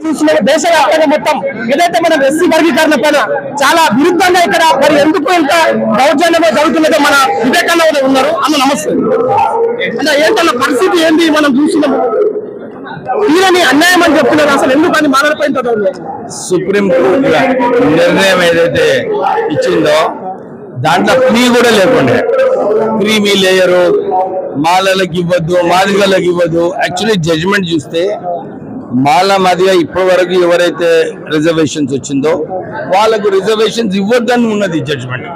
చూసిన దేశవ్యాప్తంగా మొత్తం ఏదైతే మనం ఎస్సీ వర్గీకరణ పైన చాలా విరుద్ధంగా ఇక్కడ మరి ఎందుకు ఇంత దౌర్జన్యమో జరుగుతున్నదో మన వివేకానంద ఉన్నారు. అన్న నమస్తే అంటే ఏంటన్న పరిస్థితి ఏంది మనం చూసినాము తీరని అన్యాయం అని చెప్తున్నారు. అసలు ఎందుకు అని మాట్లాడిపోయిన సుప్రీం కోర్టు నిర్ణయం ఏదైతే ఇచ్చిందో దాంట్లో ఫ్రీ కూడా లేకుండా క్రీమీ లేయరు మాలలకు ఇవ్వద్దు మాదిగలకు ఇవ్వద్దు. యాక్చువల్లీ జడ్జిమెంట్ చూస్తే మాల మాదిగా ఇప్పటి వరకు ఎవరైతే రిజర్వేషన్స్ వచ్చిందో వాళ్ళకు రిజర్వేషన్స్ ఇవ్వద్దని ఉన్నది జడ్జిమెంట్.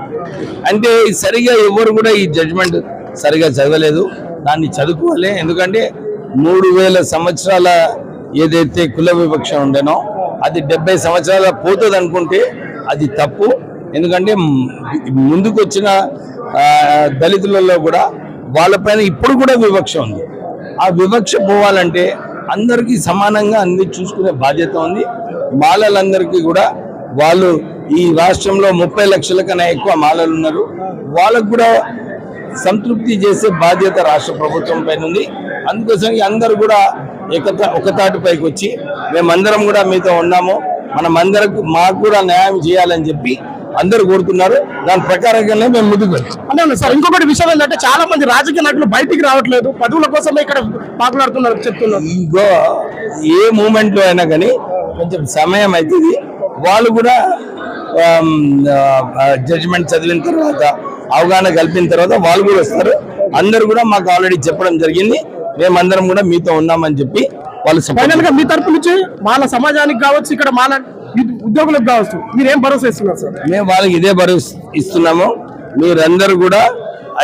అంటే సరిగా ఎవరు కూడా ఈ జడ్జిమెంట్ సరిగా చదవలేదు. దాన్ని చదువుకోవాలి. ఎందుకంటే 3000 సంవత్సరాల ఏదైతే కుల వివక్ష ఉండేనో అది 70 సంవత్సరాల పోతుంది అనుకుంటే అది తప్పు. ఎందుకంటే ముందుకు వచ్చిన దళితులలో కూడా వాళ్ళపైన ఇప్పుడు కూడా వివక్ష ఉంది. ఆ వివక్ష పోవాలంటే అందరికీ సమానంగా అన్ని చూసుకునే బాధ్యత ఉంది. మాలలందరికీ కూడా వాళ్ళు ఈ రాష్ట్రంలో 30 లక్షల కన్నా ఎక్కువ మాలలు ఉన్నారు. వాళ్ళకు కూడా సంతృప్తి చేసే బాధ్యత రాష్ట్ర ప్రభుత్వం పైన ఉంది. అందుకోసం అందరూ కూడా ఒక తాటిపైకి వచ్చి మేమందరం కూడా మీతో ఉన్నాము, మాకు కూడా న్యాయం చేయాలని చెప్పి అందరూ కోరుతున్నారు. దాని ప్రకారంగానే మేము ముందుకు వెళ్తాం. సార్ ఇంకొకటి విషయం ఏంటంటే చాలా మంది రాజకీయ నాయకులు బయటికి రావట్లేదు, పదవుల కోసమే ఇక్కడ మాట్లాడుతున్నారు చెప్తున్నారు. ఇంకో ఏ మూమెంట్ లో అయినా కానీ కొంచెం సమయం అవుతుంది. వాళ్ళు కూడా జడ్జిమెంట్ చదివిన తర్వాత అవగాహన కల్పిన తర్వాత వాళ్ళు కూడా వస్తారు. అందరూ కూడా మాకు ఆల్రెడీ చెప్పడం జరిగింది, మేమందరం కూడా మీతో ఉన్నామని చెప్పి వాళ్ళు ఫైనల్ గా మీ తరపు నుంచి మాల సమాజానికి కావచ్చు, ఇక్కడ మాల ఉద్యోగులకు కావచ్చు, మీరేం భరోసా ఇస్తున్నారు సార్? మేము వాళ్ళకి ఇదే భరోసా ఇస్తున్నాము. మీరందరూ కూడా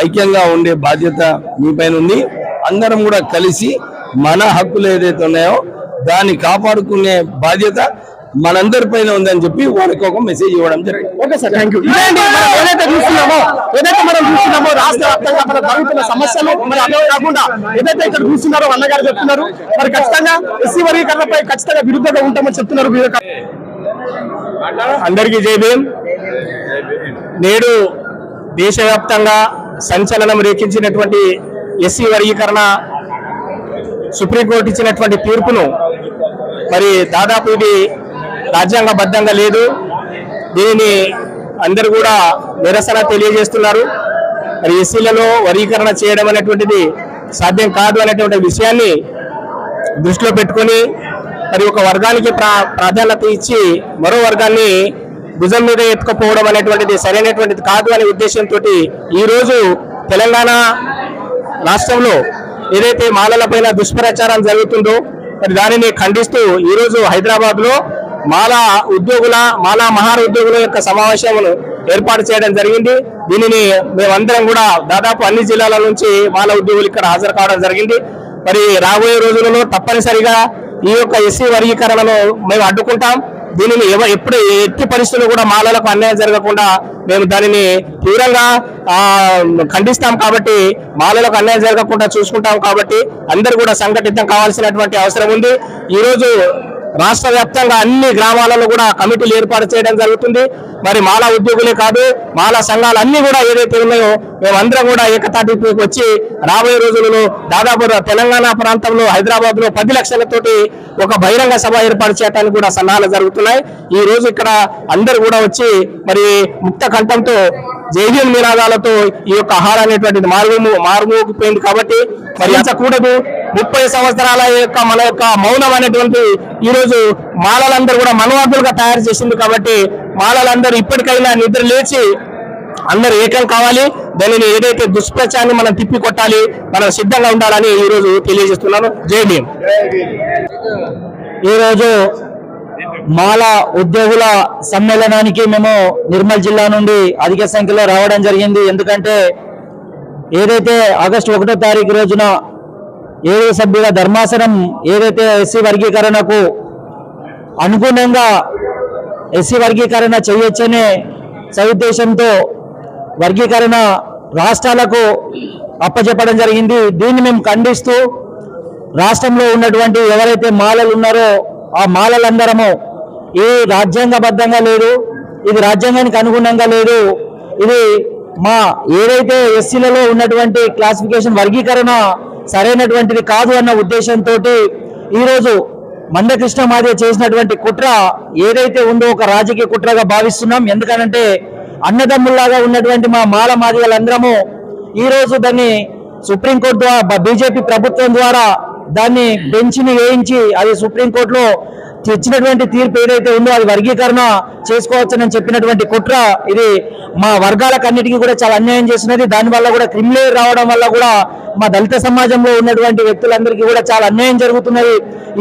ఐక్యంగా ఉండే బాధ్యత మీ పైన ఉంది. అందరం కూడా కలిసి మన హక్కులు ఏదైతే ఉన్నాయో దాన్ని కాపాడుకునే బాధ్యత మనందరి పైన ఉందని చెప్పి వాళ్ళకి ఒక మెసేజ్ ఇవ్వడం జరిగింది. Okay sir, thank you. ఏదైతే మనం చూస్తున్నామో రాష్ట్ర వ్యాప్తంగా మన జరుగుతున్న సమస్యలు మరి అదే కాకుండా ఏదైతే ఇక్కడ చూస్తున్నారో అన్నగారు చెప్తున్నారు, మరి ఖచ్చితంగా ఎస్సీ వర్గీకరణపై ఖచ్చితంగా విరుద్ధంగా ఉంటామని చెప్తున్నారు. అందరికీ జై భీమ్. నేడు దేశవ్యాప్తంగా సంచలనం రేకించినటువంటి ఎస్సీ వర్గీకరణ సుప్రీంకోర్టు ఇచ్చినటువంటి తీర్పును మరి దాదాపు ఇది రాజ్యాంగబద్ధంగా లేదు. దీనిని అందరూ కూడా నిరసన తెలియజేస్తున్నారు. మరి ఎస్సీలలో వర్గీకరణ చేయడం అనేటువంటిది సాధ్యం కాదు అనేటువంటి విషయాన్ని దృష్టిలో పెట్టుకొని మరి ఒక వర్గానికి ప్రాధాన్యత ఇచ్చి మరో వర్గాన్ని భుజం మీద ఎత్తుకుపోవడం అనేటువంటిది సరైనటువంటిది కాదు అనే ఉద్దేశంతో ఈరోజు తెలంగాణ రాష్ట్రంలో ఏదైతే మాలలపైన దుష్ప్రచారం జరుగుతుందో మరి దానిని ఖండిస్తూ ఈరోజు హైదరాబాద్ లో మాలా మహార్ ఉద్యోగుల యొక్క సమావేశమును ఏర్పాటు చేయడం జరిగింది. దీనిని మేమందరం కూడా దాదాపు అన్ని జిల్లాల నుంచి మాలా ఉద్యోగులు ఇక్కడ హాజరు కావడం జరిగింది. మరి రాబోయే రోజులలో తప్పనిసరిగా ఈ యొక్క ఎస్సీ వర్గీకరణను మేము అడ్డుకుంటాం. దీనిని ఎట్టి పరిస్థితుల్లో కూడా మాలలకు అన్యాయం జరగకుండా మేము దానిని తీవ్రంగా ఖండిస్తాం. కాబట్టి మాలలకు అన్యాయం జరగకుండా చూసుకుంటాం. కాబట్టి అందరూ కూడా సంఘటితం కావాల్సినటువంటి అవసరం ఉంది. ఈరోజు రాష్ట్ర వ్యాప్తంగా అన్ని గ్రామాలలో కూడా కమిటీలు ఏర్పాటు చేయడం జరుగుతుంది. మరి మాలా ఉద్యోగులే కాదు మాలా సంఘాలు అన్ని కూడా ఏదైతే ఉన్నాయో మేమందరం కూడా ఏకతాటికి వచ్చి రాబోయే రోజులలో దాదాపు తెలంగాణ ప్రాంతంలో హైదరాబాద్ లో 10 లక్షలతోటి ఒక బహిరంగ సభ ఏర్పాటు చేయడానికి కూడా సన్నాహాలు జరుగుతున్నాయి. ఈ రోజు ఇక్కడ అందరూ కూడా వచ్చి మరి ముక్త కంఠంతో జైవీన్ నినాదాలతో ఈ యొక్క ఆహారం అనేటువంటిది మారుమోగిపోయింది. కాబట్టి మరించకూడదు. 30 సంవత్సరాల యొక్క మన యొక్క మౌనం అనేటువంటి ఈ రోజు మాలలందరూ కూడా మనవాదులుగా తయారు చేసింది. కాబట్టి మాలలందరూ ఇప్పటికైనా నిద్ర లేచి అందరూ ఏకం కావాలి. దానిని ఏదైతే దుష్ప్రచారాన్ని మనం తిప్పి కొట్టాలి, మనం సిద్ధంగా ఉండాలని ఈ రోజు తెలియజేస్తున్నాను. జై భీమ్. ఈరోజు మాల ఉద్యోగుల సమ్మేళనానికి మేము నిర్మల్ జిల్లా నుండి అధిక సంఖ్యలో రావడం జరిగింది. ఎందుకంటే ఏదైతే ఆగస్టు 1వ తారీఖు రోజున 7 సభ్యుల ధర్మాసనం ఏదైతే ఎస్సీ వర్గీకరణకు అనుగుణంగా ఎస్సీ వర్గీకరణ చేయొచ్చనే సదుద్దేశంతో వర్గీకరణ రాష్ట్రాలకు అప్పచెప్పడం జరిగింది. దీన్ని మేము ఖండిస్తూ రాష్ట్రంలో ఉన్నటువంటి ఎవరైతే మాలలు ఉన్నారో ఆ మాలలందరము ఇది రాజ్యాంగబద్ధంగా లేదు, ఇది రాజ్యాంగానికి అనుగుణంగా లేదు, ఇది మా ఏదైతే ఎస్సీలలో ఉన్నటువంటి క్లాసిఫికేషన్ వర్గీకరణ సరైనటువంటిది కాదు అన్న ఉద్దేశంతో ఈరోజు మందకృష్ణ మాదిగ చేసినటువంటి కుట్ర ఏదైతే ఉందో ఒక రాజకీయ కుట్రగా భావిస్తున్నాం. ఎందుకనంటే అన్నదమ్ముల్లాగా ఉన్నటువంటి మా మాల మాదిగలందరము ఈ రోజు దాన్ని సుప్రీంకోర్టు ద్వారా బీజేపీ ప్రభుత్వం ద్వారా దాన్ని బెంచ్ని వేయించి అది సుప్రీంకోర్టులో తెచ్చినటువంటి తీర్పు ఏదైతే ఉందో అది వర్గీకరణ చేసుకోవచ్చని చెప్పినటువంటి కుట్ర ఇది మా వర్గాలకన్నిటికీ కూడా చాలా అన్యాయం చేస్తున్నది. దానివల్ల కూడా క్రిమినల్ రావడం వల్ల కూడా మా దళిత సమాజంలో ఉన్నటువంటి వ్యక్తులందరికీ కూడా చాలా అన్యాయం జరుగుతున్నది.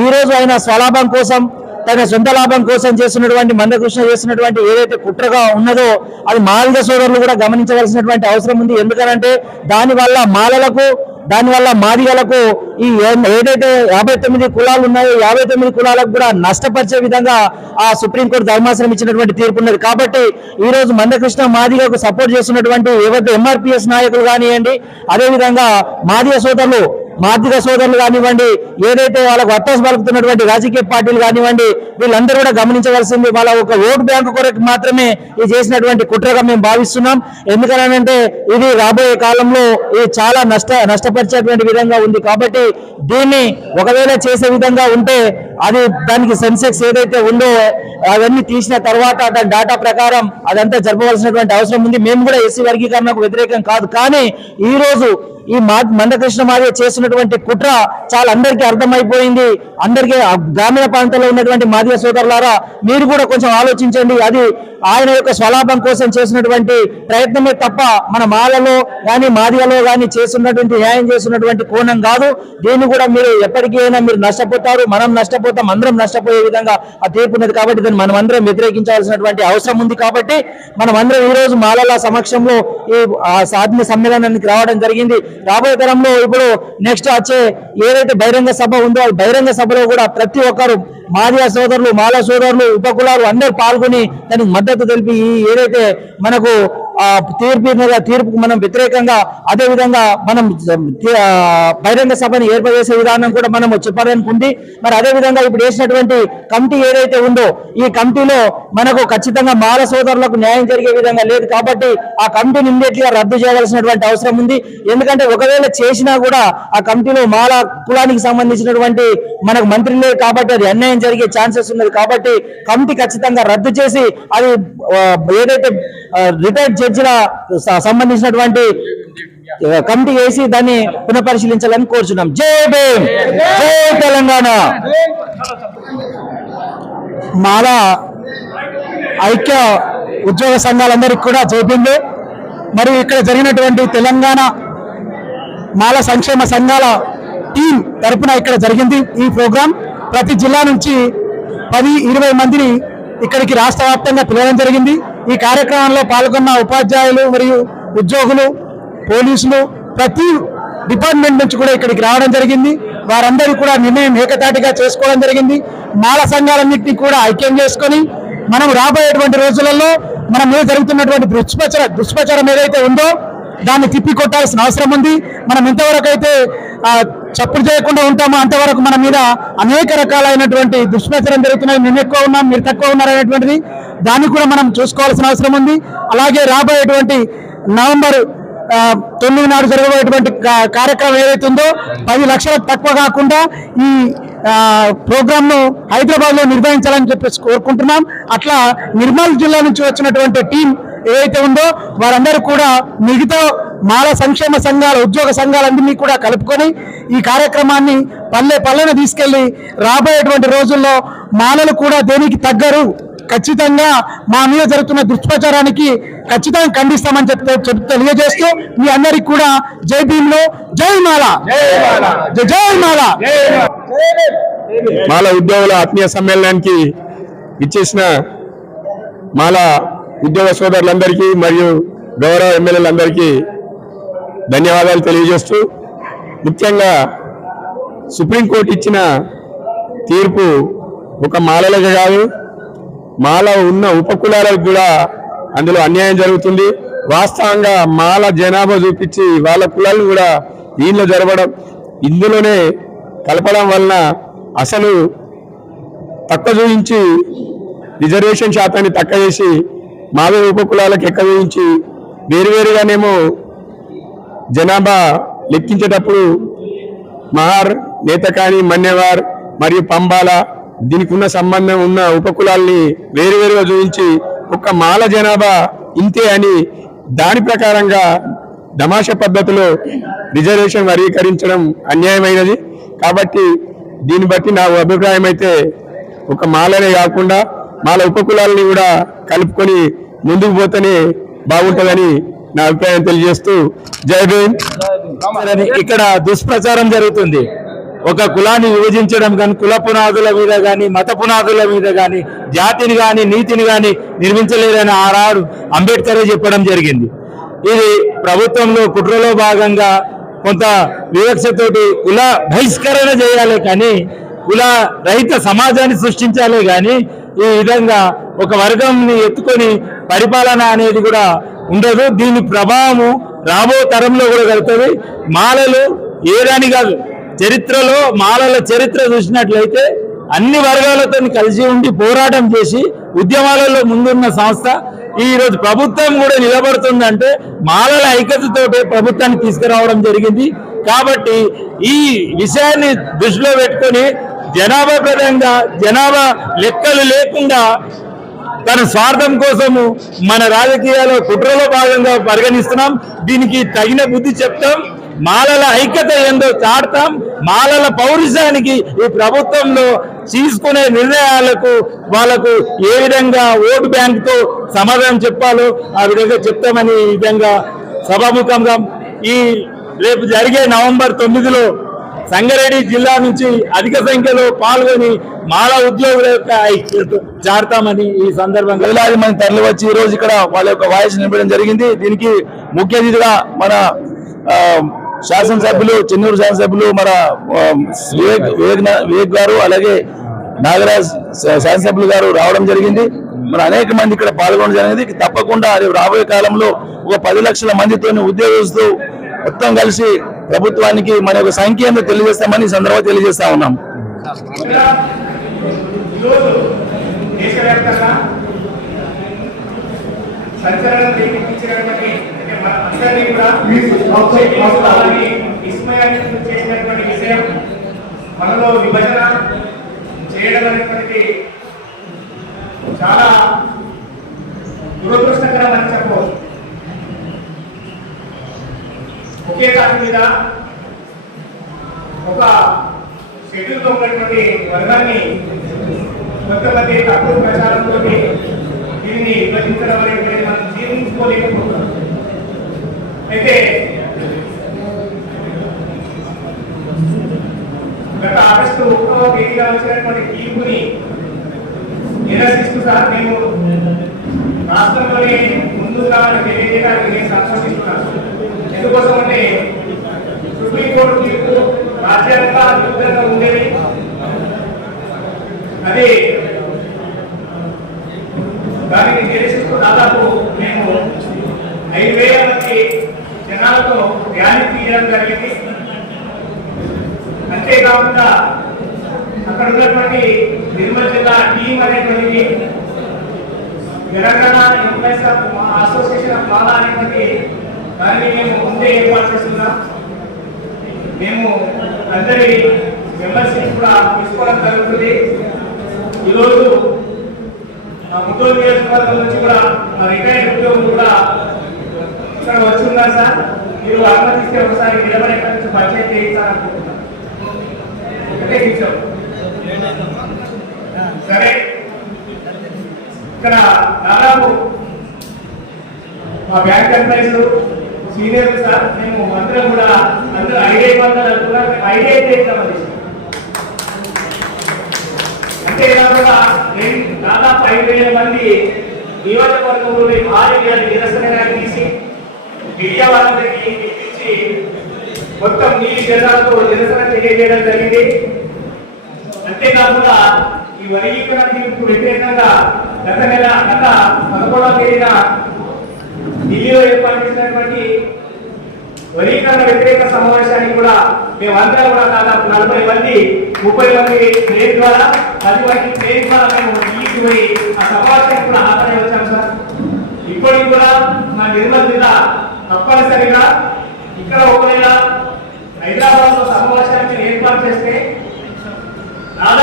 ఈ రోజు ఆయన స్వలాభం కోసం తన సొంత లాభం కోసం చేస్తున్నటువంటి మందకృష్ణ చేస్తున్నటువంటి ఏదైతే కుట్రగా ఉన్నదో అది మాదిగ సోదరులు కూడా గమనించవలసినటువంటి అవసరం ఉంది. ఎందుకనంటే దానివల్ల మాలలకు దానివల్ల మాదిగలకు ఈ ఏదైతే 59 కులాలు ఉన్నాయో 59 కులాలకు కూడా నష్టపరిచే విధంగా ఆ సుప్రీంకోర్టు ధర్మాసనం ఇచ్చినటువంటి తీర్పు ఉన్నది. కాబట్టి ఈ రోజు మందకృష్ణ మాదిగకు సపోర్ట్ చేస్తున్నటువంటి ఏవైతే ఎంఆర్పిఎస్ నాయకులు కానివ్వండి, అదేవిధంగా మాదిగ సోదరులు కానివ్వండి, ఏదైతే వాళ్ళకు వత్తాసు పలుకుతున్నటువంటి రాజకీయ పార్టీలు కానివ్వండి, వీళ్ళందరూ కూడా గమనించవలసింది వాళ్ళ ఒక ఓటు బ్యాంకు కొరకు మాత్రమే ఇది చేసినటువంటి కుట్రగా మేము భావిస్తున్నాం. ఎందుకనంటే ఇది రాబోయే కాలంలో ఇది చాలా నష్టపరిచేటువంటి విధంగా ఉంది. కాబట్టి దీన్ని ఒకవేళ చేసే విధంగా ఉంటే అది దానికి సెన్సెక్స్ ఏదైతే ఉందో అవన్నీ తీసిన తర్వాత దాని డాటా ప్రకారం అదంతా జరపవలసినటువంటి అవసరం ఉంది. మేము కూడా ఎస్సీ వర్గీకరణకు వ్యతిరేకం కాదు, కానీ ఈ రోజు ఈ మందకృష్ణ మాదిగ చేస్తున్నటువంటి కుట్ర చాలా అందరికీ అర్థమైపోయింది. అందరికీ గ్రామీణ ప్రాంతాల్లో ఉన్నటువంటి మాదిగ సోదరులారా మీరు కూడా కొంచెం ఆలోచించండి. అది ఆయన యొక్క స్వలాభం కోసం చేసినటువంటి ప్రయత్నమే తప్ప మన మాలలో కానీ మాదిగలో కానీ చేస్తున్నటువంటి న్యాయం చేస్తున్నటువంటి కోణం కాదు. దీన్ని కూడా మీరు ఎప్పటికైనా మీరు నష్టపోతారు, మనం నష్టపోతాం, అందరం నష్టపోయే విధంగా ఆ తీర్పు ఉన్నది. కాబట్టి దాన్ని మనం అందరం వ్యతిరేకించాల్సినటువంటి అవసరం ఉంది. కాబట్టి మనం అందరం ఈ రోజు మాలల సమక్షంలో ఈ సాధన సమ్మేళనానికి రావడం జరిగింది. రాబోయే తరంలో ఇప్పుడు నెక్స్ట్ వచ్చే ఏదైతే బహిరంగ సభ ఉందో ఆ బహిరంగ సభలో కూడా ప్రతి ఒక్కరు మాదిగ సోదరులు, మాల సోదరులు, ఉపకులాలు అందరూ పాల్గొని దానికి మద్దతు తెలిపి ఏదైతే మనకు తీర్పుకు మనం వ్యతిరేకంగా అదే విధంగా మనం బహిరంగ సభని ఏర్పడేసే విధానం కూడా మనం చెప్పాలనుకుంది. మరి అదే విధంగా ఇప్పుడు వేసినటువంటి కమిటీ ఏదైతే ఉందో ఈ కమిటీలో మనకు ఖచ్చితంగా మాల సోదరులకు న్యాయం జరిగే విధంగా లేదు. కాబట్టి ఆ కమిటీని ఇమ్మీడియట్ గా రద్దు చేయవలసినటువంటి అవసరం ఉంది. ఎందుకంటే ఒకవేళ చేసినా కూడా ఆ కమిటీలో మాల కులానికి సంబంధించినటువంటి మనకు మంత్రి లేదు కాబట్టి అది అన్యాయం జరిగే ఛాన్సెస్ ఉన్నది. కాబట్టి కమిటీ ఖచ్చితంగా రద్దు చేసి అది ఏదైతే రిటైర్డ్ జడ్జిల సంబంధించినటువంటి కమిటీ వేసి దాన్ని పునఃపరిశీలించాలని కోరుచున్నాం. జై భీమ్, జై తెలంగాణ. మాల ఐక్య ఉద్యోగ సంఘాలందరికీ కూడా జై భీమ్. మరియు ఇక్కడ జరిగినటువంటి తెలంగాణ మాల సంక్షేమ సంఘాల టీం తరపున ఇక్కడ జరిగింది ఈ ప్రోగ్రాం. ప్రతి జిల్లా నుంచి 10-20 మందిని ఇక్కడికి రాష్ట్ర వ్యాప్తంగా పిలవడం జరిగింది. ఈ కార్యక్రమంలో పాల్గొన్న ఉపాధ్యాయులు మరియు ఉద్యోగులు, పోలీసులు, ప్రతి డిపార్ట్మెంట్ నుంచి కూడా ఇక్కడికి రావడం జరిగింది. వారందరూ కూడా నిర్ణయం ఏకతాటిగా చేసుకోవడం జరిగింది. మాల సంఘాలన్నింటినీ కూడా ఐక్యం చేసుకొని మనం రాబోయేటువంటి రోజులలో మన మీద జరుగుతున్నటువంటి దుష్ప్రచారం ఏదైతే ఉందో దాన్ని తిప్పి కొట్టాల్సిన అవసరం ఉంది. మనం ఎంతవరకు అయితే చప్పుడు చేయకుండా ఉంటామో అంతవరకు మన మీద అనేక రకాలైనటువంటి దుష్ప్రచారం జరుగుతున్నాయి. మేము ఎక్కువ ఉన్నాం, మీరు తక్కువ ఉన్నారు అనేటువంటిది దాన్ని కూడా మనం చూసుకోవాల్సిన అవసరం ఉంది. అలాగే రాబోయేటువంటి నవంబర్ 9 నాడు జరగబోయేటువంటి కార్యక్రమం ఏదైతే ఉందో 10 లక్షలకు తక్కువ కాకుండా ఈ ప్రోగ్రామ్ ను హైదరాబాద్ లో నిర్వహించాలని చెప్పేసి కోరుకుంటున్నాం. అట్లా నిర్మల్ జిల్లా నుంచి వచ్చినటువంటి టీం ఏదైతే ఉందో వారందరూ కూడా మిగతా మాల సంక్షేమ సంఘాల, ఉద్యోగ సంఘాలన్నింటినీ కూడా కలుపుకొని ఈ కార్యక్రమాన్ని పల్లెన తీసుకెళ్లి రాబోయేటువంటి రోజుల్లో మాలలు కూడా దేనికి తగ్గరు, ఖచ్చితంగా మా మీద జరుగుతున్న దుష్ప్రచారానికి ఖచ్చితంగా ఖండిస్తామని తెలియజేస్తూ మీ అందరికి కూడా జై భీమ్లో జై మాల, జై మాల. మాల ఉద్యోగుల ఆత్మీయ సమ్మేళనానికి ఇచ్చేసిన మాల ఉద్యోగ సోదరులందరికీ మరియు గౌరవ ఎమ్మెల్యేలందరికీ ధన్యవాదాలు తెలియజేస్తూ, ముఖ్యంగా సుప్రీంకోర్టు ఇచ్చిన తీర్పు ఒక మాలలకు కాదు, మాల ఉన్న ఉపకులాలకు కూడా అందులో అన్యాయం జరుగుతుంది. వాస్తవంగా మాల జనాభా చూపించి వాళ్ళ కులాలను కూడా దీనిలో జరపడం, ఇందులోనే కలపడం వలన అసలు తక్కువ చూపించి రిజర్వేషన్ శాతాన్ని తక్కువ చేసి మాల ఉపకులాలకు ఎక్కువ చూపించి వేరువేరుగానేమో జనాభా లెక్కించేటప్పుడు మహార్, నేతకాని, మన్యవార్ మరియు పంబాల దీనికి ఉన్న సంబంధం ఉన్న ఉపకులాల్ని వేరువేరుగా చూపించి ఒక మాల జనాభా ఇంతే అని దాని ప్రకారంగా దమాష పద్ధతిలో రిజర్వేషన్ వర్గీకరించడం అన్యాయమైనది. కాబట్టి దీన్ని బట్టి నా అభిప్రాయం అయితే ఒక మాలనే కాకుండా మాల ఉపకులాలని కూడా కలుపుకొని ముందుకు పోతేనే బాగుంటుందని నా అభిప్రాయం తెలియజేస్తూ జై భీమ్. ఇక్కడ దుష్ప్రచారం జరుగుతుంది. ఒక కులాన్ని విభజించడం కానీ, కుల పునాదుల మీద కానీ, మత పునాదుల మీద కానీ, జాతిని కానీ, నీతిని కానీ నిర్మించలేదని ఆనాడు అంబేద్కరే చెప్పడం జరిగింది. ఇది ప్రభుత్వంలో కుట్రలో భాగంగా కొంత వివక్షతోటి కుల బహిష్కరణ చేయాలి కానీ కుల రహిత సమాజాన్ని సృష్టించాలి కానీ ఈ విధంగా ఒక వర్గంని ఎత్తుకొని పరిపాలన అనేది కూడా ఉండదు. దీని ప్రభావము రాబో తరంలో కూడా కలుగుతుంది. మాలలు ఏదని కాదు, చరిత్రలో మాలల చరిత్ర చూసినట్లయితే అన్ని వర్గాలతో కలిసి ఉండి పోరాటం చేసి ఉద్యమాలలో ముందున్న సంస్థ ఈ రోజు ప్రభుత్వం కూడా నిలబడుతుందంటే మాలల ఐక్యతతోటే ప్రభుత్వాన్ని తీసుకురావడం జరిగింది. కాబట్టి ఈ విషయాన్ని దృష్టిలో పెట్టుకొని జనాభా పరంగా జనాభా లెక్కలు లేకుండా తన స్వార్థం కోసము మన రాజకీయాల్లో కుట్రలో భాగంగా పరిగణిస్తున్నాం. దీనికి తగిన బుద్ధి చెప్తాం. మాలల ఐక్యత ఏందో చాడతాం. మాలల పౌరుషానికి ఈ ప్రభుత్వంలో తీసుకునే నిర్ణయాలకు వాళ్ళకు ఏ విధంగా ఓటు బ్యాంకుతో సమాధానం చెప్పాలో ఆ విధంగా చెప్తామని ఈ విధంగా సభాముఖంగా ఈ రేపు జరిగే నవంబర్ 9లో సంగారెడ్డి జిల్లా నుంచి అధిక సంఖ్యలో పాల్గొని మాల ఉద్యోగుల యొక్క ఐక్యత చాడతామని ఈ సందర్భంగా వేలాది మంది తరలి వచ్చి ఈ రోజు ఇక్కడ వాళ్ళ యొక్క వాయిస్ నింపడం జరిగింది. దీనికి ముఖ్య అతిథిగా మన శాసనసభ్యులు చెన్నూరు శాసనసభ్యులు మన వివేక్ గారు అలాగే నాగరాజ్ శాసనసభ్యులు గారు రావడం జరిగింది. మన అనేక మంది ఇక్కడ పాల్గొనడం జరిగింది. తప్పకుండా రాబోయే కాలంలో ఒక 10 లక్షల మందితో ఉద్యోగస్తులు మొత్తం కలిసి ప్రభుత్వానికి మన యొక్క సంఖ్యను తెలియజేస్తామని ఈ సందర్భంగా తెలియజేస్తా ఉన్నాం. మనలో విభజన చేయడం అనేటువంటి చాలా దురదృష్టకరం అని చెప్పవచ్చు. ఒకే కారణం మీద ఒక షెడ్యూల్తో ఉన్నటువంటి వర్గాన్ని కొంతమంది తప్పుడు ప్రచారంతో దీన్ని విభజించడం అనేది మనం జీర్ణించుకోలేకపోతున్నాం. అయితే గత ఆగస్టు 1వ తేదీన వచ్చినటువంటి తీర్పుని నిరసిస్తూ సార్ మేము రాష్ట్రంలోనే ముందుగా తెలియజేయడానికి నేను సంతోషిస్తున్నాను. ఎందుకోసం అంటే సుప్రీంకోర్టు తీర్పు రాజ్యాంగ విరుద్ధంగా ఉండేది. అది దానిని నిరసిస్తూ దాదాపు మేము 5,000 మంది జనాలతో ర్యాలీ తీయడం జరిగింది. అంతేకాకుండా అక్కడ ఉన్నటువంటి నిర్మల్ జిల్లా టీం అనేటువంటిది తెలంగాణ ఎంప్లాయీస్ అసోసియేషన్ ఆఫ్ మాలా అనేటువంటి దాన్ని మేము ముందే ఏర్పాటు చేస్తున్నాం. మేము అందరి మెంబర్షిప్ కూడా తీసుకోవడం జరుగుతుంది. ఈరోజు ముత్తూరు నియోజకవర్గం నుంచి కూడా రిటైర్డ్ ఉద్యోగులు కూడా ఇక్కడ వచ్చి ఉన్నారు సార్. మీరు అనుమతిస్తే ఒకసారి నిలబడి నుంచి పరిచయం చేయించాలనుకుంటున్నాను. ఒకటే నిమిషం సరే. ఇక్కడ దాదాపు మా బ్యాంక్ ఎంప్లాయీస్ సీనియర్లు సార్ మేము అందరం కూడా అందరూ ఐడియా ఐడియా చేస్తామని. అంతేకాకుండా దాదాపు 5,000 మంది నియోజకవర్గంలోని భారీ నిరసనగా తీసి మీడియా వాళ్ళందరికీ ఇప్పించి మొత్తం నీలి జెండాలతో నిరసన తెలియజేయడం జరిగింది. అంతేకాకుండా ఈ వర్గీకరణ తీర్పుకు వ్యతిరేకంగా గత 11వ తేదీన ఢిల్లీలో ఏర్పాటు చేసినటువంటి వర్గీకరణ వ్యతిరేక సమావేశానికి కూడా మేమందరం కూడా దాదాపు 40 మంది 30 మంది ట్రైన్ ద్వారా 10 మంది ట్రైన్ ద్వారా మేము ఢిల్లీకి పోయి ఆ సమావేశానికి కూడా హాజరై వచ్చాం సార్. ఇప్పటికి కూడా మా నిర్మల్ జిల్లా తప్పనిసరిగా ఇక్కడ ఒకవేళ హైదరాబాద్ లో సమావేశానికి ఏర్పాటు చేస్తే దాదాపు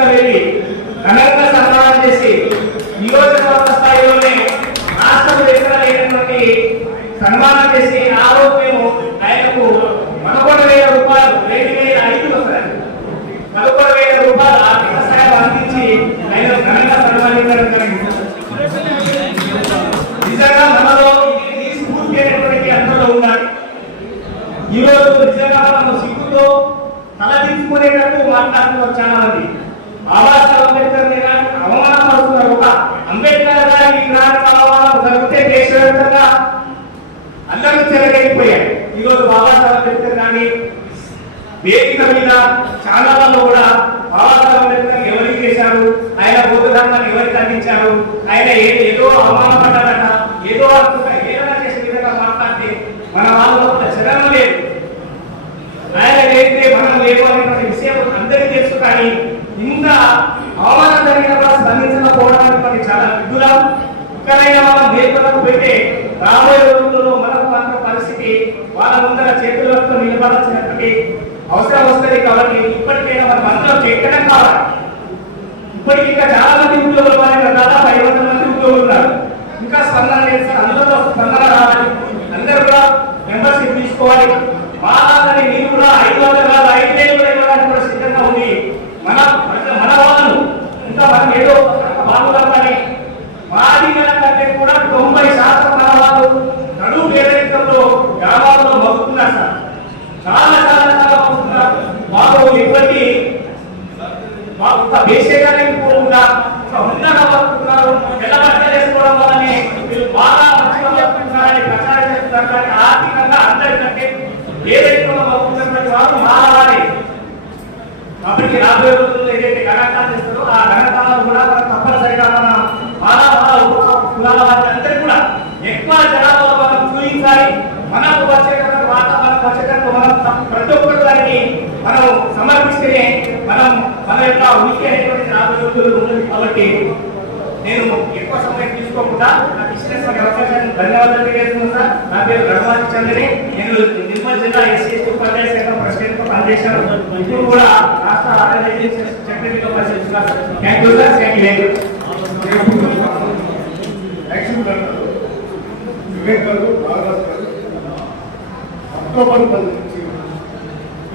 తీసుకువెళ్ళి ఘనంగా సన్మానం చేసి నియోజకవర్గ స్థాయిలోనే రాష్ట్రం ఎక్కడ లేనటువంటి సన్మానం చేసి ఆ రోజు మేము ఆయనకు 11,000 రూపాయలు 2,500 వస్తాయి 11,000 రూపాయలు ఆర్థిక సహాయం అందించి ఆయన ఘనంగా సన్మానించడం జరిగింది. నిజంగా మనలో ఇది స్ఫూర్తి అనేటువంటి అందరిలో ఉండాలి. ఈ రోజు నిజంగా మనం సిగ్గుతో తలదించుకునేటట్టు మాట్లాడుతున్నారు చాలా మంది. బాబాసాహెబ్ అంబేద్కర్ అవమానపడుతున్నారు. ఒక అంబేద్కర్ గారి విగ్రహానికి అవమానం జరిగితే దేశవ్యాప్తంగా అందరూ చెలగైపోయారు. ఈ రోజు బాబాసాహెబ్ అంబేద్కర్ గారిని వేదిక మీద ఛానళ్లలో కూడా బాబాసాహెబ్ అంబేద్కర్ ఎవరికి చేశారు, ఆయన బౌద్ధ ధర్మాన్ని ఎవరికి అందించారు, ఆయన ఏదో అవమానపడ్డారట, ఏదో ఏదైనా చేసే విధంగా మాట్లాడితే మన వాళ్ళలో చలనం లేదు. ఆయన లేకపోతే మనం లేవు అనేటువంటి విషయం అందరికీ తెలుసు. కానీ ఇంత అవమానం జరిగినప్పుడు స్పందించకపోవడం అనేటువంటి చాలా విడ్డూరం. ఇక్కడైనా మనం నేర్పలకు పెట్టే రాబోయే రోజుల్లో మనకు మాత్రం పరిస్థితి వాళ్ళ ముందర చేతులతో నిలబడాల్సినటువంటి అవసరం వస్తుంది. కాబట్టి ఇప్పటికైనా మనం అందరం చేయడం కావాలి. ఇప్పటికి ఇంకా చాలా మంది ఉద్యోగులు దాదాపు 500 మంది ఉద్యోగులు ఉన్నారు. ఇంకా స్పందన లేదు సార్. అందరూ స్పందన రావాలి. అందరూ కూడా మెంబర్షిప్ తీసుకోవాలి. మాలాగానే మీరు కూడా 500 కాదు 5,000 కూడా ఇవ్వడానికి కూడా సిద్ధంగా ఉంది. మన వాళ్ళను ఇంకా మనం ఏదో బాగుంటాం. కానీ మాదిగల కంటే కూడా 90% మన వాళ్ళు నడువు పేదరికంలో గ్రామాల్లో మగ్గుతున్నారు సార్. చాలా మగ్గుతున్నారు. మాకు ఎటువంటి ఒక దేశీయానికి పోకుండా ఒక ఉన్నగా బతుకుతున్నారు. తెల్లబట్టలు వేసుకోవడం వల్లనే వీళ్ళు బాగా మంచిగా బతుకుతున్నారని ప్రచారం చేస్తున్నారు. కానీ ఆర్థికంగా అందరికంటే ఏదైతే బతుకుతున్నటువంటి వారు మానవాడే. కాబట్టి రాబోయే రోజుల్లో ఏదైతే గణాంకాలు చేస్తారో ఆ గణాంకాలను కూడా మనం తప్పనిసరిగా మన కులాల వారి కూడా ఎక్కువ జనాభా మనం చూపించాలి. మనకు వచ్చేటటువంటి వాతావరణం వచ్చేటట్టు మనం ప్రతి ఒక్కరి దానికి మనం సమర్పిస్తేనే మనం మన యొక్క ఉనికి అనేటువంటి రాబోయే రోజులు ఉంటుంది. కాబట్టి నేను ఎక్కువ సమయం తీసుకోకుండా నాకు ఇచ్చిన అవకాశాన్ని ధన్యవాదాలు తెలియజేస్తున్నాను సార్. నా పేరు రఘునాథ్ చంద్రని. నేను నిర్మల్ జిల్లా ఎస్సీ ఉపాధ్యాయ శాఖ ప్రెసిడెంట్ గా పనిచేశాను. ఇప్పుడు కూడా రాష్ట్ర ఆర్గనైజేషన్ సెక్రటరీగా పనిచేస్తున్నాను. Thank you sir. Thank you. Vivek గారు, నాగరాజు గారు అక్టోబర్ 10 నుంచి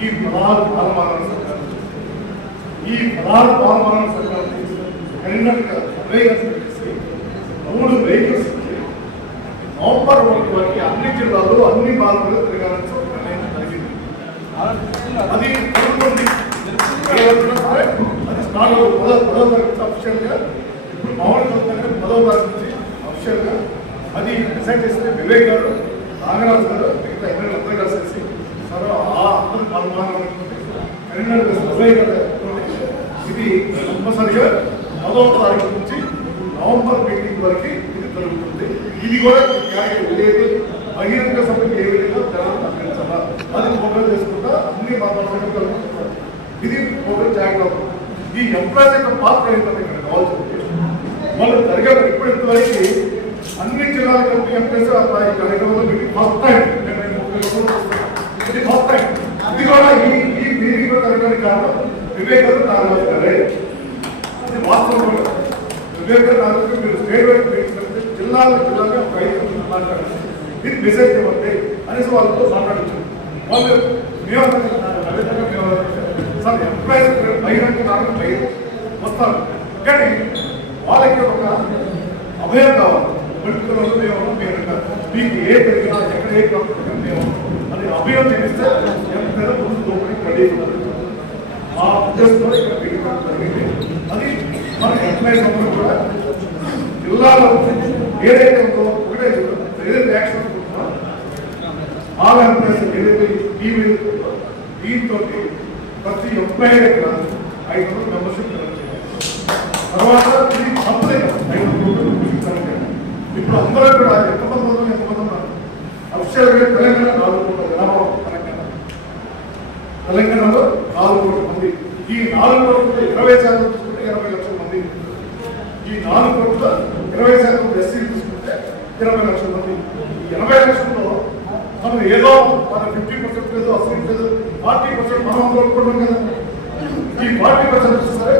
ఈ 16 బాలమానవ సంఘాలు కరీంనగర్ చేసి 3 వెహికల్స్ నవంబర్ 1 వరకు అన్ని జిల్లాల్లో అన్ని బాలలు తిరగాలని నిర్ణయం జరిగింది. అది జరుగుతుంది. అది స్టార్ట్ 10వ తారీఖు అఫిషియల్గా, ఇప్పుడు మామూలు 10వ తారీఖు నుంచి అఫిషియల్గా అది డిసైడ్ చేస్తే వివేక్ గారు, నాగరాజు గారు, మిగతా ఎమ్మెల్యే అందరూ కలిసి సరే అందరూ పాల్గొనాలని కరీంనగర్ సర్వే గారు ఇది కంపల్సరిగా 10వ తారీఖు నుంచి నవంబర్ మీటింగ్ వరకు ఇది జరుగుతుంది. ఇది కూడా లేదు బహిరంగ సభకి ఏ విధంగా జనాలు తగ్గించాలా అది ప్రోగ్రామ్ చేసుకుంటా అన్ని మాట్లాడుకుంటారు. ఇది ప్రోగ్రామ్ జాగ్రత్త. ఈ ఎంప్లాయీస్ యొక్క పాత్ర ఏంటంటే ఇక్కడ కావాల్సింది వాళ్ళు జరిగే ఇప్పటివరకు అన్ని జిల్లాల కలిపి ఎంప్లాయీస్ ఈ కార్యక్రమంలో ఫస్ట్ టైం ఇది ఫస్ట్ టైం. ఇది కూడా ఈ మీటింగ్ జరగడానికి కారణం వివేక్ గారు, నాగరాజు గారే. అది వాస్తవం. వివేక్ గారు, నాగరాజు గారు మీరు స్టేట్ వైడ్ మీటింగ్ జిల్లాగా ఒక 5 నిమిషాలు మాట్లాడారు. ఇది మెసేజ్ ఇవ్వండి అనేసి వాళ్ళతో మాట్లాడించారు. వాళ్ళు సార్ ఎంప్లాయీస్ బహిరంగ నాలుగు వస్తారు. కానీ వాళ్ళకి ఒక అభయం కావాలి. పొలిటికల్ మేము మీకు ఏ జరిగినా ఎక్కడ ఏ ప్రాబ్లం మేము అది అభయం చేస్తే ఎంత ముందు లోపలికి రెడీ ఆ ఉద్దేశంతో ఇక్కడ మీటింగ్ జరిగింది. అది మన ఎంప్లాయీస్ అందరూ కూడా జిల్లాలో ఏదైతే ఉందో ఒకటే ఏదైతే యాక్షన్ అనుకుంటున్నా ఆ ఎంప్లాయీస్ ఏదైతే దీంతో ప్రతి ఎంప్లాయీ దగ్గర 500 మెంబర్షిప్ తర్వాత ఇది కంపెనీ 500 ఇప్పుడు అందరూ కూడా ఎంతమంది ఉన్నారు అఫిషియల్గా తెలంగాణ 4 కోట్ల జనాభా. తెలంగాణలో 4 కోట్ల మంది. ఈ 4 కోట్ల 20% తీసుకుంటే 80 లక్షల మంది. ఈ 4 కోట్ల 20% ఎస్సీలు తీసుకుంటే 20 లక్షల మంది. ఈ 80 లక్షల్లో మనం ఏదో మన 50% లేదు, 40% మనం అనుకుంటున్నాం కదా. ఈ 40% సరే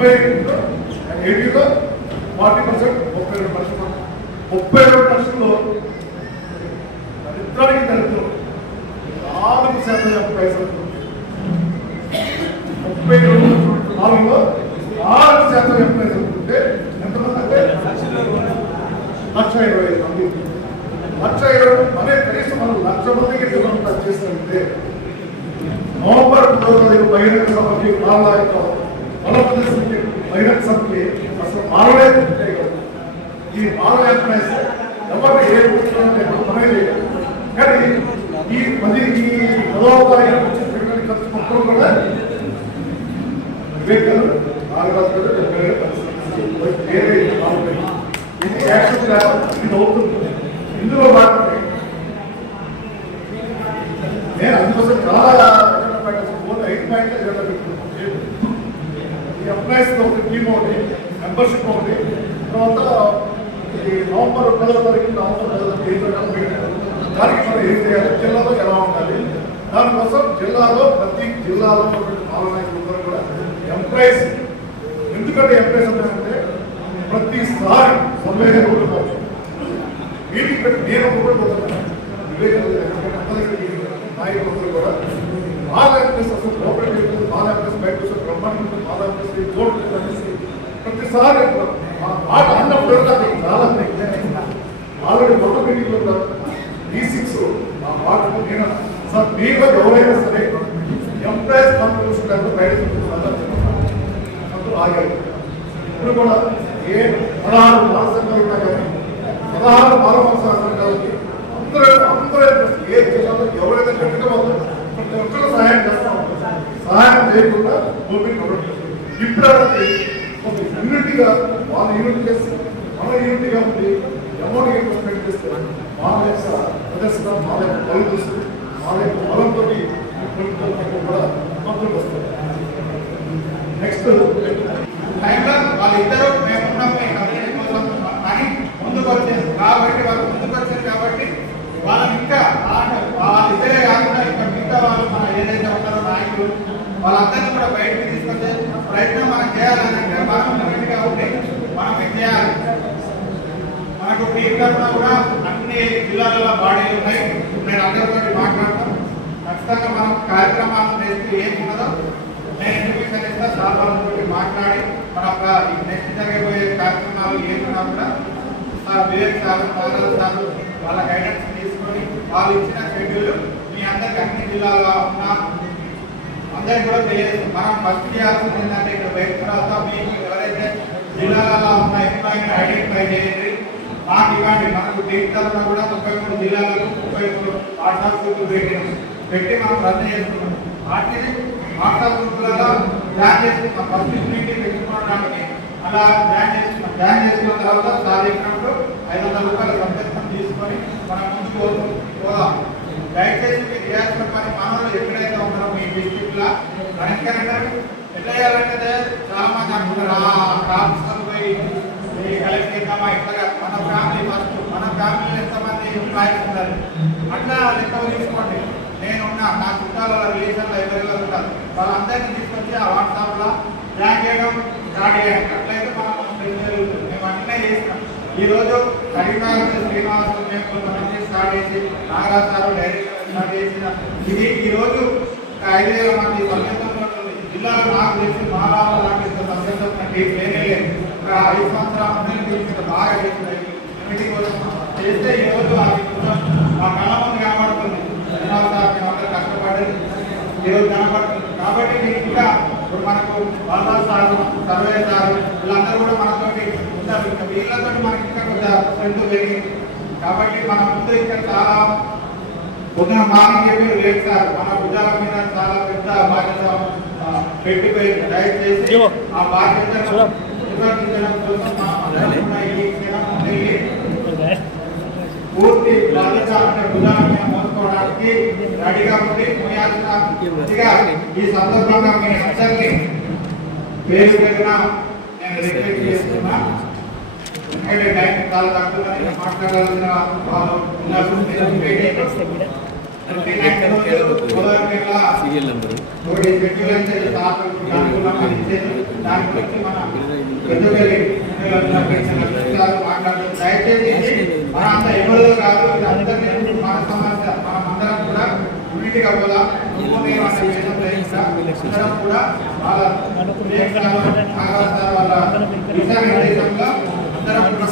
80లో 40%, 32%. 32%లో దరిద్రానికి దరిద్రం 4% ఎంప్లాయీస్. 32%లో 6% ఎంప్లాయీస్ అనుకుంటే ఎంతమంది అంటే 1,25,000 మంది. 1,20,000 అనే కనీసం మనం 1,00,000 మందికి డెవలప్మెంట్ చేస్తుంటే నవంబర్ 10వ బహిరంగ సభకి బహిరంగ సభకి అసలు మారలేదు. ఈ మారలేకపోయినా ఎవరు ఏ మనమే కానీ ఈ 10వ తారీఖు ఖర్చు మొత్తం కూడా వివేకాలు నాగరాజు ఇది యాక్షన్ ఇది అవుతుంది. ఇందులో భాగంగా నేను అందుకోసం చాలా 5 పాయింట్లు ఎజెండా పెట్టుకున్నాను. ఈ ఎంప్లాయీస్ ఒకటి, టీమ్ ఒకటి, మెంబర్షిప్ ఒకటి, తర్వాత ఈ నవంబర్ 10వ తారీఖు దానికి మనం ఏం చేయాలి, జిల్లాలో ఎలా ఉండాలి, దానికోసం ప్రతి జిల్లాలో పాలనాయకులు కూడా ఎంప్లాయీస్, ఎందుకంటే ఎంప్లాయీస్ అంటే ప్రతిసారి సర్వే మీటింగ్ పెట్టి నేను కూడా పోతున్నాను. నాయకులందరూ కూడా బాగా ఎంప్లాయీస్ అసలు కోఆపరేటివ్ బాగా ఎంప్లాయీస్ బయట వస్తే బ్రహ్మాండ బాగా ఎంప్లాయీస్ కోర్టు అనేసి ప్రతిసారి మాట అన్నప్పుడు చాలా ఆల్రెడీ మొదటి మీటింగ్లో D6 ఆ మాటకు నేను సార్ మీకు ఎవరైనా సరే ఎంప్లాయీస్ కాంట్రిబ్యూషన్ లేకపోతే బయట అందులో ఆగారు. ఇప్పుడు కూడా ఏ 16 బాల సంఘాలు ఉన్నా కానీ 16 బాల సంఘాలకి అందరూ ఏ జిల్లాలో ఎవరైతే కట్టుకోవాలి ప్రతి ఒక్కరు సహాయం చేస్తాం. సహాయం చేయకుండా ఇప్పుడు ఒక యూనిటీగా వాళ్ళ యూనిట్ చేసి మన యూనిటీగా ఉండి అమౌంట్ ఇన్వెస్ట్మెంట్ చేస్తే వాళ్ళ యొక్క ప్రదర్శన, వాళ్ళ యొక్క బలుసు, వాళ్ళ యొక్క బలంతో కూడా మంత్రులు వస్తారు. నెక్స్ట్ టైంలో వాళ్ళిద్దరూ మేమున్నాం అని ముందుకు వచ్చారు కాబట్టి వాళ్ళని ఇంకా వాళ్ళిద్దరే కాకుండా ఇంకా మిగతా వాళ్ళు మన ఏదైతే ఉన్నారో నాయకులు వాళ్ళందరినీ కూడా బయటకు తీసుకొచ్చే ప్రయత్నం మనం చేయాలంటే మనం గా ఉండి మనం చేయాలి. మనకు టీం తరఫున కూడా అన్ని జిల్లాలలో బాడీలు ఉన్నాయి. నేను అందరితో మాట్లాడతాం. ఖచ్చితంగా మనం కార్యక్రమాలను నెక్స్ట్ ఏం ఉన్నదో నేను ఇన్ఫర్మేషన్ ఇస్తా. సార్ వాళ్ళతో మాట్లాడి మన నెక్స్ట్ జరగబోయే కార్యక్రమాలు ఏమన్నా కూడా వివేక్ సార్, నాగరాజు సార్ వాళ్ళ గైడెన్స్ తీసుకొని వాళ్ళు ఇచ్చిన షెడ్యూల్ మీ అందరికి అన్ని జిల్లాలో ఉన్న అందరికి కూడా తెలియజేస్తుంది. మనం ఫస్ట్ చేయాల్సింది ఏంటంటే ఇక్కడ బయట తర్వాత మీకు ఎవరైతే జిల్లాలలో ఉన్న ఎంప్లాయీని ఐడెంటిఫై చేయండి, నాకు ఇవ్వండి. మనకు టీం తరఫున కూడా 33 జిల్లాలకు 33 వాట్సాప్ గ్రూపులు పెట్టి మనం రన్ చేస్తున్నాం. వాటిని వాట్సాప్ గ్రూపులలో జాయిన్ చేసుకున్నాం. ఫస్ట్ మీటింగ్ పెట్టుకోవడానికి అలా జాయిన్ చేసుకున్నాం. జాయిన్ చేసుకున్న తర్వాత సార్ చెప్పినప్పుడు 500 రూపాయల సబ్జెక్ట్ తీసుకొని మనం ముందుకు పోదాం. దయచేసి మీరు చేయాల్సిన పని మనలో ఎక్కడైతే ఉన్నారో మీ డిస్ట్రిక్ట్లో ఎందుకంటే ఎట్లా చేయాలంటే చాలా మంది అనుకుంటారు పోయి కలెక్ట్ చేద్దామా ఇట్లా. మన ఫ్యామిలీ ఫస్ట్, మన ఫ్యామిలీలో ఎంతమంది ఎంప్లాయీస్ ఉన్నారు అట్లా లెక్క తీసుకోండి. నేనున్నా నా చుట్టాల రిలేషన్లో ఎవరిలో ఉంటారు వాళ్ళందరినీ తీసుకొచ్చి ఆ వాట్సాప్లో జాయిన్ చేయడం స్టార్ట్ చేయండి. అట్లయితే మనం మేము అన్నీ చేసినాం. ఈరోజు కరీంనగర్ శ్రీనివాసం మేము స్టార్ట్ చేసి నాగరాజు సార్ డైరెక్టర్ స్టార్ట్ చేసిన ఇది ఈరోజు 5,000 మంది జిల్లాలో నాకు తెలిసి మాలాల లాంటి సంబంధించిన టీం లేనే లేదు. 5 సంవత్సరాల అందరినీ బాగా చేసినాయి. మీటింగ్ చేస్తే ఈరోజు ఆ కళ మంది కనబడుతుంది. శ్రీనివాస సార్ మేము అందరూ కష్టపడేది ఈరోజు కనబడుతుంది. కాబట్టి మీకు ఇంకా ఇప్పుడు మనకు బాబా సార్, సర్వే సార్ వీళ్ళందరూ కూడా మనతో ఉంటారు. ఇంకా వీళ్ళతో మనకి ఇంకా కొంచెం స్ట్రెంత్ పెరిగింది. కాబట్టి మన ముందు ఇంకా చాలా పొద్దున మార్నింగ్ చెప్పి లేదు సార్ మన భుజాల మీద చాలా పెద్ద బాధ్యత పెట్టిపోయింది. దయచేసి ఆ బాధ్యతను నిర్వర్తించడం కోసం ఈ క్షణం పూర్తి బాధ్యత అంటే భుజాల మీద మోసుకోవడానికి రెడీగా ఉండి మోయాల్సిన ఈ సందర్భంగా మీ అందరినీ పేరు పేరున నేను రిక్వెస్ట్ చేస్తున్నా. ఎందుకంటే టైం చాలా తక్కువ మాట్లాడాల్సిన వాళ్ళు ఉన్నారు. దాని గురించి మన పెద్దపల్లి మాట్లాడుతూ దయచేసి మన అంత ఎవరిలో కాదు అందరినీ మన సమస్య మనం అందరం కూడా యూనిటీగా పోదాం. అందరం కూడా వాళ్ళ వాళ్ళ దిశానిర్దేశంగా అందరం కూడా